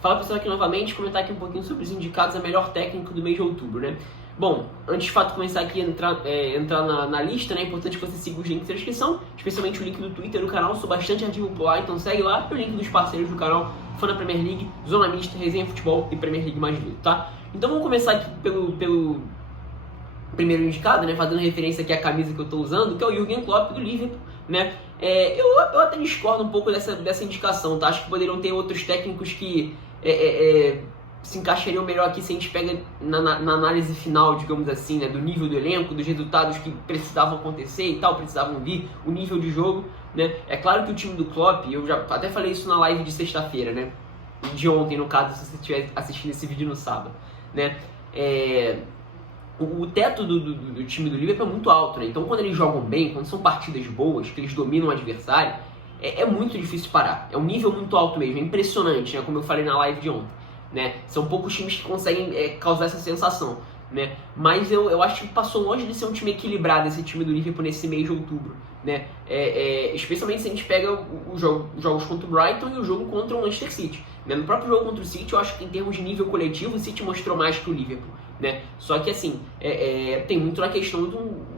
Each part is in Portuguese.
Fala pessoal aqui novamente, comentar aqui um pouquinho sobre os indicados a melhor técnico do mês de outubro, né? Bom, antes de fato começar aqui a entrar na lista, né, é importante que você siga os links da descrição, especialmente o link do Twitter do canal, sou bastante ativo por lá, então segue lá, e o link dos parceiros do canal, Fã da Premier League, Zona Mista, Resenha Futebol e Premier League Mais Lido, tá? Então vamos começar aqui pelo primeiro indicado, né, fazendo referência aqui à camisa que eu estou usando, que é o Jürgen Klopp do Liverpool, né? Eu até discordo um pouco dessa indicação, tá? Acho que poderiam ter outros técnicos que se encaixariam melhor aqui se a gente pega na análise final, digamos assim, né, do nível do elenco, dos resultados que precisavam acontecer e tal, precisavam vir, o nível de jogo, né? É claro que o time do Klopp, eu já até falei isso na live de sexta-feira, né? De ontem, no caso, se você estiver assistindo esse vídeo no sábado, né? O teto do time do Liverpool é muito alto, né? Então quando eles jogam bem, quando são partidas boas, que eles dominam o adversário, é muito difícil parar. É um nível muito alto mesmo, é impressionante, né? Como eu falei na live de ontem, né? São poucos times que conseguem causar essa sensação, né? Mas eu acho que passou longe de ser um time equilibrado, esse time do Liverpool nesse mês de outubro, né? Especialmente se a gente pega os jogos contra o Brighton e o jogo contra o Manchester City, né? No próprio jogo contra o City, eu acho que em termos de nível coletivo, o City mostrou mais que o Liverpool, né? Só que assim, tem muito na questão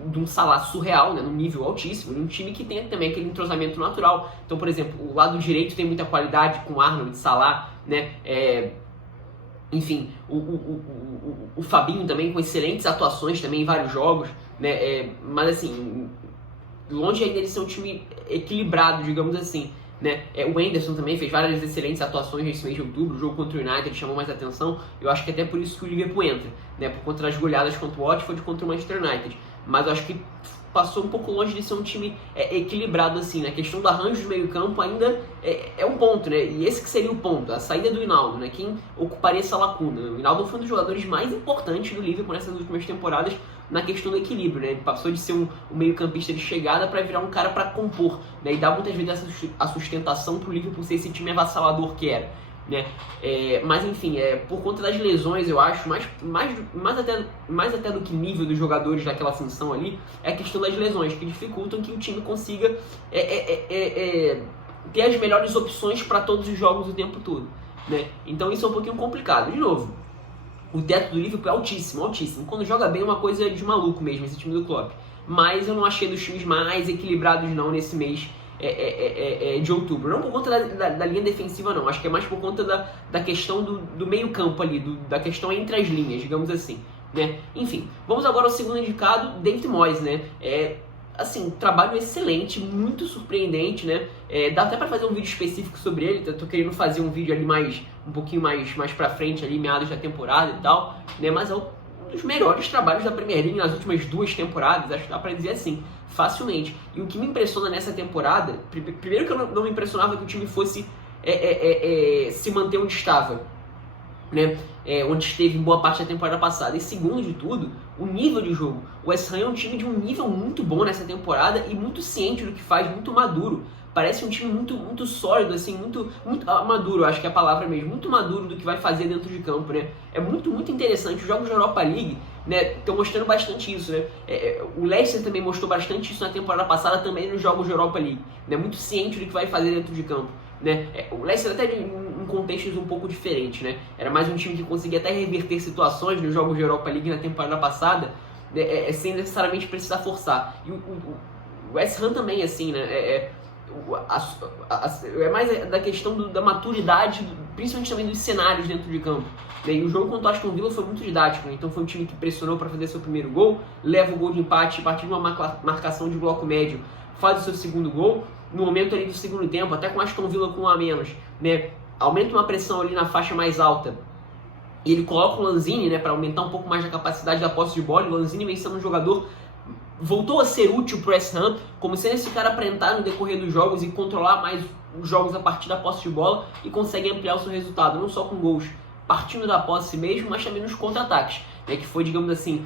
de um Salah surreal, né? Num nível altíssimo, de um time que tem também aquele entrosamento natural. Então, por exemplo, o lado direito tem muita qualidade com Arnold e Salah, né? Enfim, o Fabinho também com excelentes atuações também em vários jogos, né? Mas assim, longe ainda de ser um time equilibrado, digamos assim, né? O Henderson também fez várias excelentes atuações nesse mês de outubro, o jogo contra o United chamou mais atenção, eu acho que até por isso que o Liverpool entra, né? Por conta das goleadas contra o Watford e contra o Manchester United, mas eu acho que passou um pouco longe de ser um time equilibrado assim, né? A questão do arranjo de meio campo ainda é um ponto, né? E esse que seria o ponto, a saída do Hinaldo, né? Quem ocuparia essa lacuna? O Hinaldo foi um dos jogadores mais importantes do Liverpool nessas últimas temporadas na questão do equilíbrio, né? Ele passou de ser um meio campista de chegada para virar um cara para compor, né? E dar muitas vezes a sustentação para o Liverpool ser esse time avassalador que era, né? Mas enfim, por conta das lesões, eu acho, mais até do que nível dos jogadores daquela função ali, é a questão das lesões, que dificultam que o time consiga ter as melhores opções para todos os jogos o tempo todo, né? Então isso é um pouquinho complicado. De novo, o teto do Liverpool é altíssimo, altíssimo. Quando joga bem é uma coisa de maluco mesmo, esse time do Klopp. Mas eu não achei dos times mais equilibrados não nesse mês de outubro. Não por conta da linha defensiva não, acho que é mais por conta da questão do meio campo ali, da questão entre as linhas, digamos assim, né? Enfim, vamos agora ao segundo indicado, David Moyes, né? Assim, trabalho excelente, muito surpreendente, né? Dá até para fazer um vídeo específico sobre ele, eu tô querendo fazer um vídeo ali um pouquinho mais pra frente, ali, meados da temporada e tal, né? Mas é um dos melhores trabalhos da Premier League nas últimas 2 temporadas, acho que dá pra dizer assim, facilmente. E o que me impressiona nessa temporada, primeiro que eu não me impressionava que o time fosse se manter onde estava, né? Onde esteve em boa parte da temporada passada. E segundo de tudo, o nível de jogo. O West Ham é um time de um nível muito bom nessa temporada e muito ciente do que faz, muito maduro. Parece um time muito sólido, assim, muito maduro, acho que é a palavra mesmo, muito maduro do que vai fazer dentro de campo, né? É muito interessante. Os jogos da Europa League, né, estão mostrando bastante isso, né? O Leicester também mostrou bastante isso na temporada passada, também nos jogos da Europa League, né? Muito ciente do que vai fazer dentro de campo, né? O Leicester até em contextos um pouco diferentes, né? Era mais um time que conseguia até reverter situações nos jogos da Europa League na temporada passada, sem necessariamente precisar forçar. E o West Ham também, assim, né? É mais da questão da maturidade, principalmente também dos cenários dentro de campo. E o jogo contra o Aston Villa foi muito didático, né? Então foi um time que pressionou para fazer seu primeiro gol, leva o gol de empate a partir de uma marcação de bloco médio, faz o seu segundo gol, no momento ali do segundo tempo, até com o Aston Villa com 1 a menos, né? Aumenta uma pressão ali na faixa mais alta, e ele coloca o Lanzini, né, para aumentar um pouco mais a capacidade da posse de bola. O Lanzini vem sendo um jogador, voltou a ser útil para o West Ham, como sendo esse cara para entrar no decorrer dos jogos e controlar mais os jogos a partir da posse de bola, e consegue ampliar o seu resultado, não só com gols partindo da posse mesmo, mas também nos contra-ataques, né, que foi, digamos assim,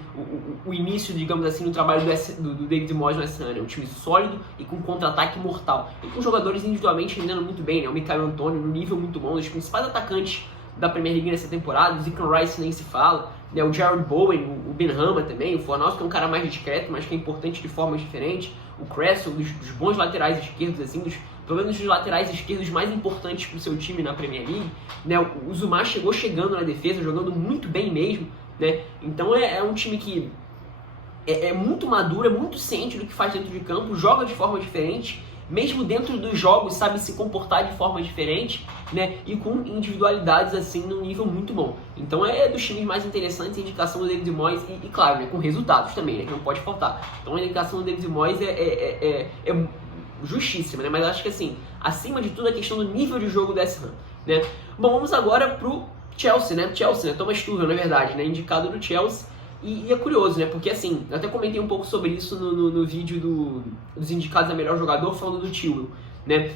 o início, digamos assim, do trabalho do David Moyes no West Ham, né, um time sólido e com contra-ataque mortal, e com jogadores individualmente rendendo muito bem, né, o Michail Antonio no nível muito bom, um dos principais atacantes da Premier League nessa temporada, o Declan Rice nem se fala, né, o Jared Bowen, o Benrahma também, o Fornals, que é um cara mais discreto, mas que é importante de formas diferentes, o Cresswell, dos bons laterais esquerdos, assim, pelo menos os laterais esquerdos mais importantes para o seu time na Premier League, né? O Zouma chegou chegando na defesa, jogando muito bem mesmo, né? Então é um time que é muito maduro, é muito ciente do que faz dentro de campo, joga de forma diferente, mesmo dentro dos jogos sabe se comportar de forma diferente, né? E com individualidades assim num nível muito bom. Então é dos times mais interessantes, a indicação do David Moyes e claro, né, com resultados também, né, que não pode faltar. Então a indicação do David Moyes é justíssima, né? Mas acho que assim, acima de tudo a questão do nível de jogo do West Ham, né? Bom, vamos agora pro Chelsea, né? Thomas Tuchel, na verdade, né? Indicado do Chelsea. E é curioso, né? Porque assim, eu até comentei um pouco sobre isso no vídeo dos indicados a melhor jogador, falando do Chilwell, né?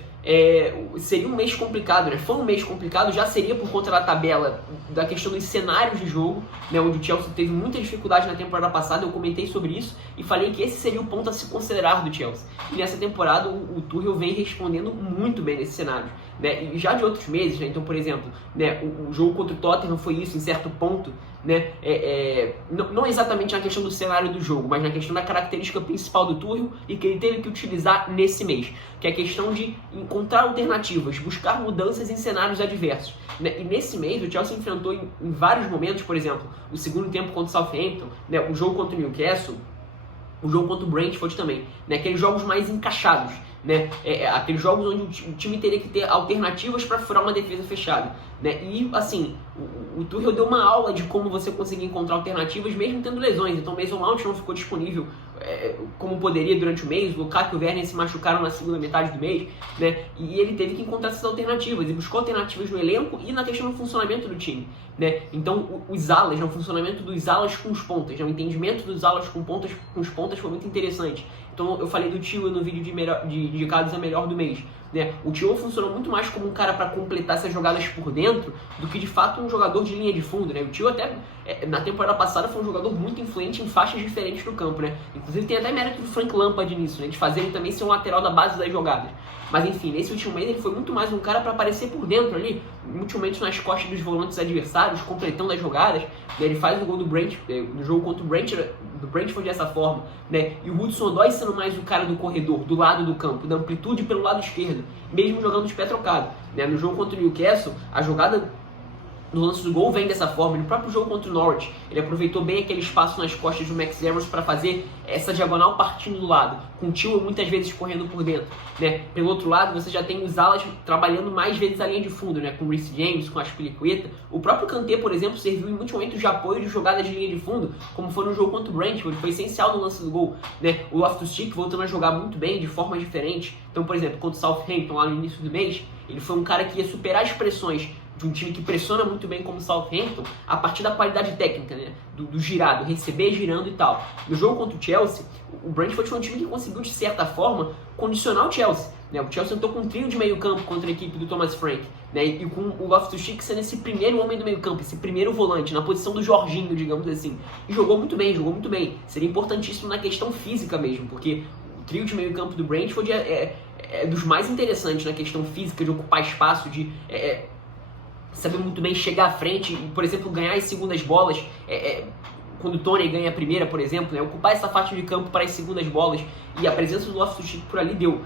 Seria um mês complicado, né? Foi um mês complicado, já seria por conta da tabela, da questão dos cenários de jogo, né? Onde o Chelsea teve muita dificuldade na temporada passada, eu comentei sobre isso e falei que esse seria o ponto a se considerar do Chelsea. E nessa temporada o Tuchel vem respondendo muito bem nesse cenário, né? E já de outros meses, né? Então, por exemplo, né? O jogo contra o Tottenham foi isso em certo ponto, né? Não exatamente na questão do cenário do jogo, mas na questão da característica principal do Tuchel e que ele teve que utilizar nesse mês, que é a questão de encontrar alternativas, buscar mudanças em cenários adversos, né? E nesse mês o Chelsea enfrentou em vários momentos, por exemplo, o segundo tempo contra o Southampton, né? O jogo contra o Newcastle, o jogo contra o Brentford também, né? Aqueles jogos mais encaixados, né? Aqueles jogos onde o time teria que ter alternativas para furar uma defesa fechada, né? E assim, o Tuchel deu uma aula de como você conseguir encontrar alternativas mesmo tendo lesões. Então o Mason Mount não ficou disponível como poderia durante o mês, o Lukaku e o Werner se machucaram na segunda metade do mês, né? E ele teve que encontrar essas alternativas e buscou alternativas no elenco e na questão do funcionamento do time, né? Então os alas, o funcionamento dos alas com os pontas, o entendimento dos alas com os pontas foi muito interessante. Então eu falei do Chilwell no vídeo de indicados a melhor do mês, né? O Chilwell funcionou muito mais como um cara para completar essas jogadas por dentro do que de fato um jogador de linha de fundo, né? O Chilwell até na temporada passada foi um jogador muito influente em faixas diferentes do campo, né? Inclusive tem até mérito do Frank Lampard nisso, né? De fazer ele também ser um lateral da base das jogadas. Mas enfim, nesse último mês ele foi muito mais um cara para aparecer por dentro ali, muitos nas costas dos volantes adversários, completando as jogadas, né? Ele faz o gol do Brentford, no jogo contra o Brentford dessa forma, né? E o Hudson-Odoi sendo mais o cara do corredor, do lado do campo, da amplitude pelo lado esquerdo, mesmo jogando de pé trocado, né? No jogo contra o Newcastle, a jogada no lance do gol vem dessa forma. No próprio jogo contra o Norwich, ele aproveitou bem aquele espaço nas costas do Max Evans para fazer essa diagonal partindo do lado, com o Chilwell muitas vezes correndo por dentro, né? Pelo outro lado, você já tem os alas trabalhando mais vezes a linha de fundo, né? Com o Reece James, com a Aspilicueta. O próprio Kanté, por exemplo, serviu em muitos momentos de apoio de jogadas de linha de fundo, como foi no jogo contra o Brentford, foi essencial no lance do gol, né? O Loftus-Cheek voltando a jogar muito bem, de formas diferentes. Então, por exemplo, contra o Southampton lá no início do mês, ele foi um cara que ia superar as pressões de um time que pressiona muito bem como o Southampton, a partir da qualidade técnica, né? Do girado, receber girando e tal. No jogo contra o Chelsea, o Brentford foi um time que conseguiu, de certa forma, condicionar o Chelsea, né? O Chelsea entrou com um trio de meio campo contra a equipe do Thomas Frank, né? E com o Loftus-Cheek sendo esse primeiro homem do meio campo, esse primeiro volante, na posição do Jorginho, digamos assim. E jogou muito bem, jogou muito bem. Seria importantíssimo na questão física mesmo, porque o trio de meio campo do Brentford é dos mais interessantes na questão física, de ocupar espaço, de saber muito bem chegar à frente e, por exemplo, ganhar as segundas bolas, quando o Tony ganha a primeira, por exemplo, né? Ocupar essa faixa de campo para as segundas bolas, e a presença do Loftus-Cheek por ali deu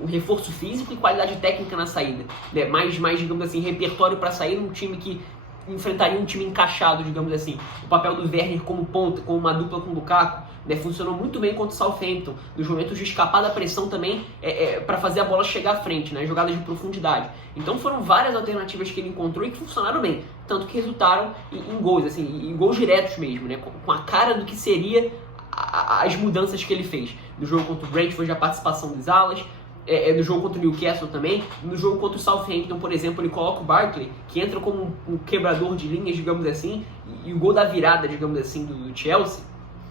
o reforço físico e qualidade técnica na saída, né? Mais, digamos assim, repertório para sair num time que enfrentaria um time encaixado, digamos assim. O papel do Werner como ponta, como uma dupla com o Lukaku, né? Funcionou muito bem contra o Southampton, nos momentos de escapar da pressão também, para fazer a bola chegar à frente, né? Jogadas de profundidade. Então foram várias alternativas que ele encontrou e que funcionaram bem, tanto que resultaram em gols, assim, em gols diretos mesmo, né? Com a cara do que seria as mudanças que ele fez. No jogo contra o Brentford, a participação dos alas, no jogo contra o Newcastle também. No jogo contra o Southampton, por exemplo, ele coloca o Barkley, que entra como um quebrador de linhas, digamos assim, e o gol da virada, digamos assim, do Chelsea,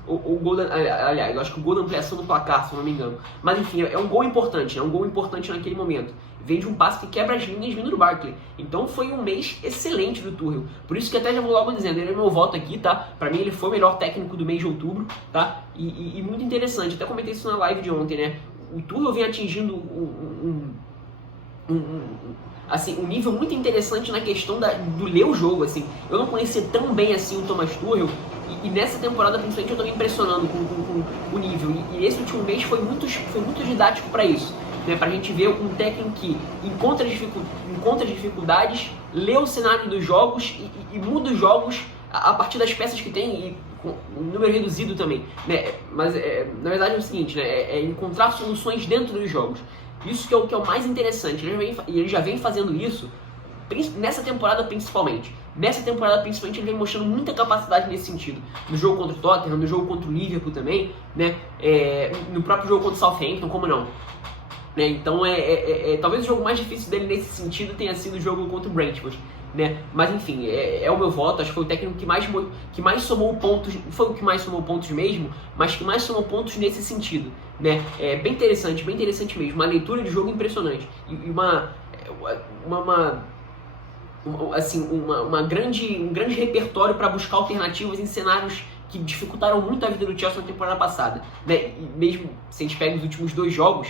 o gol aliás, eu acho que o gol da ampliação do placar, se eu não me engano. Mas enfim, é um gol importante, é um gol importante naquele momento. Vem de um passe que quebra as linhas vindo do Barkley. Então foi um mês excelente do Tuchel. Por isso que até já vou logo dizendo, ele é meu voto aqui, tá? Pra mim ele foi o melhor técnico do mês de outubro, tá? E muito interessante, até comentei isso na live de ontem, né? O Tuchel vem atingindo um nível muito interessante na questão do ler o jogo, assim. Eu não conhecia tão bem assim o Thomas Tuchel, e nessa temporada, principalmente, eu tô me impressionando com o nível. E esse último mês foi muito didático para isso. né, pra gente ver um técnico que encontra dificuldades, lê o cenário dos jogos e muda os jogos a partir das peças que tem e com um número reduzido também, né? Mas na verdade é o seguinte, né? É encontrar soluções dentro dos jogos. Isso que é o mais interessante. Ele já vem fazendo isso nessa temporada principalmente. Nessa temporada principalmente ele vem mostrando muita capacidade nesse sentido. No jogo contra o Tottenham, no jogo contra o Liverpool também, né? No próprio jogo contra o Southampton, como não? Né? Então talvez o jogo mais difícil dele nesse sentido tenha sido o jogo contra o Brentford. Né? Mas enfim, é o meu voto. Acho que foi o técnico que mais somou pontos. Foi o que mais somou pontos mesmo, mas que mais somou pontos nesse sentido, né? É bem interessante mesmo. Uma leitura de jogo impressionante e um grande repertório para buscar alternativas em cenários que dificultaram muito a vida do Chelsea na temporada passada, né? E mesmo se a gente pega os últimos 2 jogos,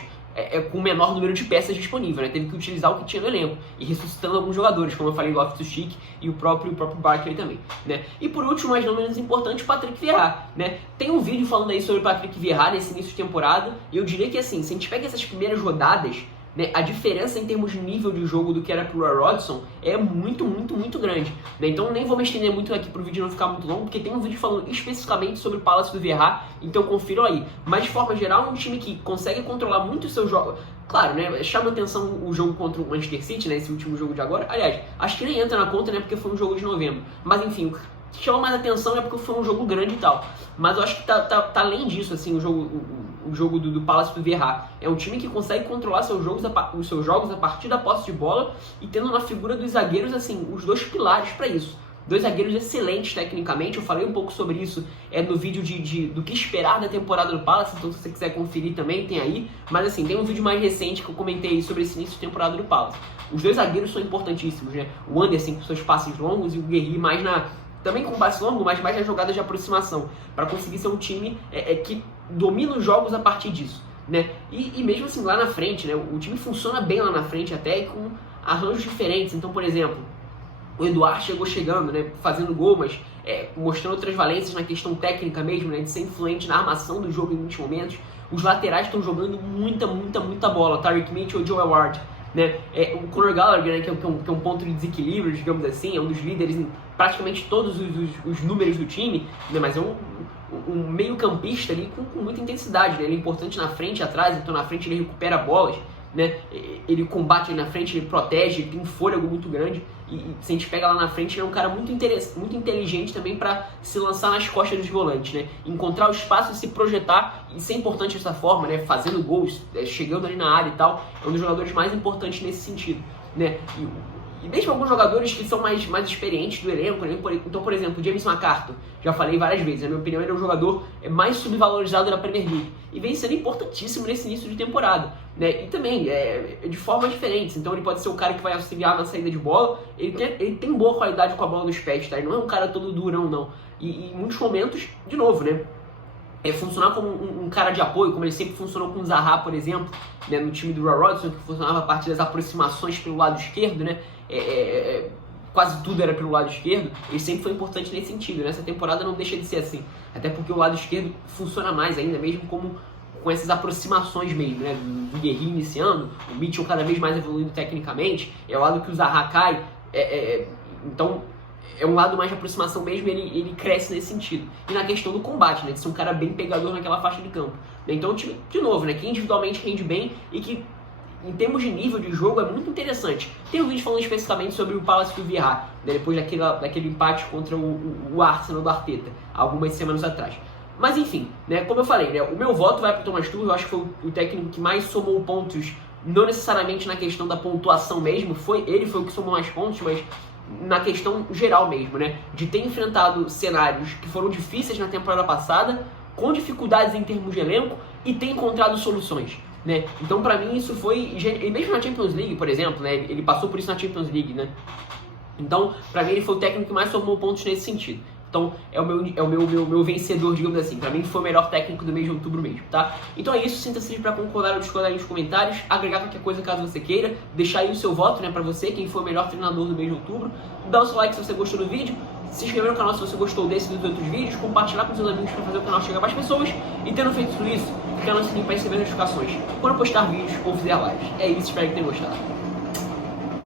com o menor número de peças disponível, né? Teve que utilizar o que tinha no elenco e ressuscitando alguns jogadores, como eu falei, o Loftus-Cheek e o próprio Barkley também, né? E por último, mas não menos importante, o Patrick Vieira, né? Tem um vídeo falando aí sobre o Patrick Vieira nesse início de temporada e eu diria que assim, se a gente pega essas primeiras rodadas, né, a diferença em termos de nível de jogo do que era pro Roy Hodgson é muito grande, né? Então nem vou me estender muito aqui pro vídeo não ficar muito longo, porque tem um vídeo falando especificamente sobre o Palace do Vieira, então confiram aí. Mas de forma geral, é um time que consegue controlar muito o seu jogo. Claro, né, chama atenção o jogo contra o Manchester City, né, esse último jogo de agora. Aliás, acho que nem entra na conta, né, porque foi um jogo de novembro. Mas enfim, o que chama mais atenção é porque foi um jogo grande e tal. Mas eu acho que tá além disso, assim, o jogo do Palace do Vieira. É um time que consegue controlar os seus jogos a partir da posse de bola e tendo na figura dos zagueiros, assim, os 2 pilares para isso. 2 zagueiros excelentes tecnicamente, eu falei um pouco sobre isso no vídeo do que esperar da temporada do Palace, então se você quiser conferir também, tem aí. Mas assim, tem um vídeo mais recente que eu comentei sobre esse início de temporada do Palace. Os 2 zagueiros são importantíssimos, né? O Anderson com seus passes longos e o Guerri também com passe longo, mas mais nas jogadas de aproximação, para conseguir ser um time que domina os jogos a partir disso, né? E mesmo assim, lá na frente, né? O time funciona bem lá na frente até e com arranjos diferentes. Então, por exemplo, o Eduardo chegando, né? Fazendo gol, mas mostrando outras valências na questão técnica mesmo, né? De ser influente na armação do jogo em muitos momentos. Os laterais estão jogando muita bola. Tariq Mitchell e Joel Ward, né? O Conor Gallagher, né, que é um ponto de desequilíbrio, digamos assim, é um dos líderes em praticamente todos os números do time, né? Mas é um meio campista ali com muita intensidade, né? Ele é importante na frente e atrás, então na frente ele recupera bolas, né? Ele combate ali na frente, ele protege, ele tem um fôlego muito grande e se a gente pega lá na frente, ele é um cara muito inteligente também para se lançar nas costas dos volantes, né? Encontrar o espaço e se projetar e ser importante dessa forma, né? Fazendo gols, chegando ali na área e tal, é um dos jogadores mais importantes nesse sentido, né? E mesmo alguns jogadores que são mais experientes do elenco, né? Então, por exemplo, o James McArthur, já falei várias vezes, na minha opinião ele é o jogador mais subvalorizado da Premier League e vem sendo importantíssimo nesse início de temporada, né? E também de formas diferentes, então ele pode ser o cara que vai auxiliar na saída de bola, ele tem boa qualidade com a bola nos pés, tá? Ele não é um cara todo durão, não. E em muitos momentos, de novo, né? Funcionar como um cara de apoio, como ele sempre funcionou com o Zaha, por exemplo, né, no time do Roy Hodgson, que funcionava a partir das aproximações pelo lado esquerdo, né, quase tudo era pelo lado esquerdo, ele sempre foi importante nesse sentido. Nessa temporada não deixa de ser assim, até porque o lado esquerdo funciona mais ainda, mesmo com essas aproximações mesmo, né, do Guerri iniciando, o Mitchell cada vez mais evoluindo tecnicamente, é o lado que o Zaha cai, então é um lado mais de aproximação mesmo, ele cresce nesse sentido. E na questão do combate, né, de ser um cara bem pegador naquela faixa de campo. Então o time, de novo, né, que individualmente rende bem e que em termos de nível de jogo é muito interessante. Tem um vídeo falando especificamente sobre o Palace do Vieira, né, depois daquele empate contra o Arsenal do Arteta, algumas semanas atrás. Mas enfim, né, como eu falei, né, o meu voto vai para o Thomas Tuchel. Eu acho que foi o técnico que mais somou pontos, não necessariamente na questão da pontuação mesmo, ele foi o que somou mais pontos, mas na questão geral mesmo, né, de ter enfrentado cenários que foram difíceis na temporada passada, com dificuldades em termos de elenco, e ter encontrado soluções, né? Então pra mim isso foi, e mesmo na Champions League, por exemplo, né, ele passou por isso na Champions League, né? Então pra mim ele foi o técnico que mais somou pontos nesse sentido. Então é o meu vencedor, digamos assim. Pra mim foi o melhor técnico do mês de outubro mesmo, tá? Então é isso, sinta-se livre pra concordar ou discordar aí nos comentários, agregar qualquer coisa caso você queira, deixar aí o seu voto, né, pra você, quem foi o melhor treinador do mês de outubro, dá o seu like se você gostou do vídeo, se inscrever no canal se você gostou desse e dos outros vídeos, compartilhar com seus amigos pra fazer o canal chegar a mais pessoas, e tendo feito tudo isso, clicar no sininho para receber notificações quando eu postar vídeos ou fizer lives. É isso, espero que tenham gostado.